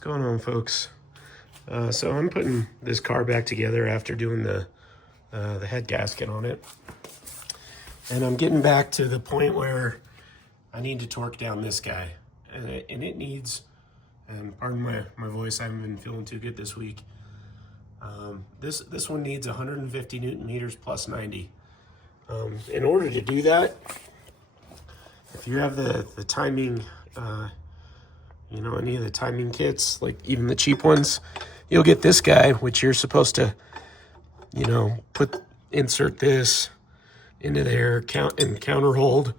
What's going on, folks? So I'm putting this car back together after doing the head gasket on it. And I'm getting back to the point where I need to torque down this guy. And it needs, and pardon my voice, I haven't been feeling too good this week. This one needs 150 Newton meters plus 90. In order to do that, if you have the timing, you know, any of the timing kits, like even the cheap ones, you'll get this guy, which you're supposed to, you know, insert this into there, counter hold.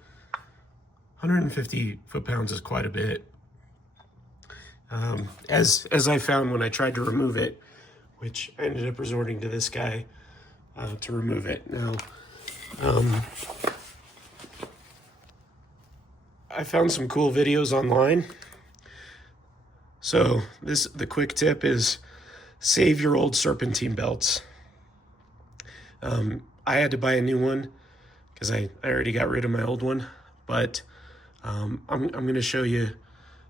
150 foot-pounds is quite a bit. As I found when I tried to remove it, which I ended up resorting to this guy to remove it. Now, I found some cool videos online. So the quick tip is save your old serpentine belts. I had to buy a new one because I already got rid of my old one, but I'm going to show you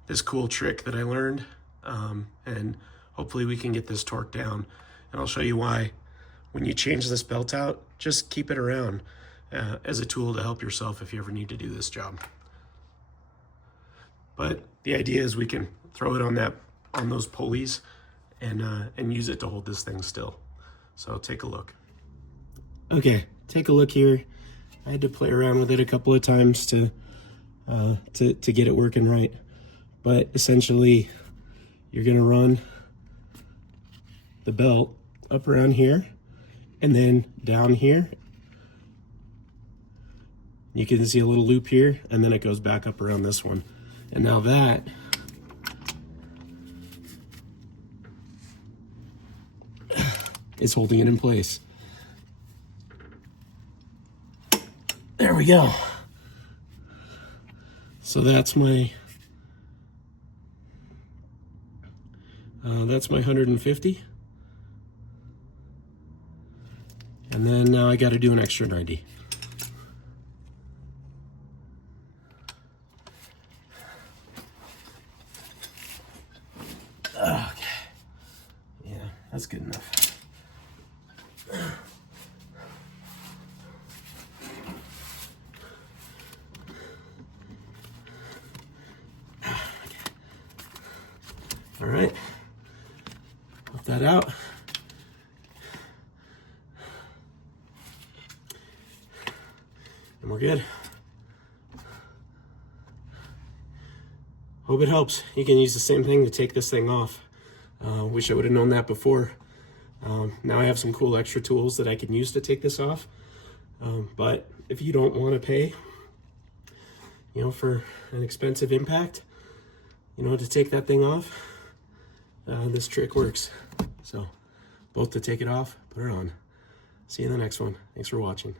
this cool trick that I learned, and hopefully we can get this torqued down. And I'll show you why. When you change this belt out, just keep it around as a tool to help yourself if you ever need to do this job. But the idea is we can throw it on those pulleys and use it to hold this thing still. So take a look. Okay, take a look here. I had to play around with it a couple of times to get it working right. But essentially, you're gonna run the belt up around here and then down here. You can see a little loop here, and then it goes back up around this one. And now that is holding it in place. There we go. So that's my 150. And then now I got to do an extra 90. Okay. Yeah, that's good enough. All right, pop that out. And we're good. Hope it helps. You can use the same thing to take this thing off. Wish I would have known that before. Now I have some cool extra tools that I can use to take this off. But if you don't want to pay, you know, for an expensive impact, you know, to take that thing off, this trick works. So both to take it off, put it on. See you in the next one. Thanks for watching.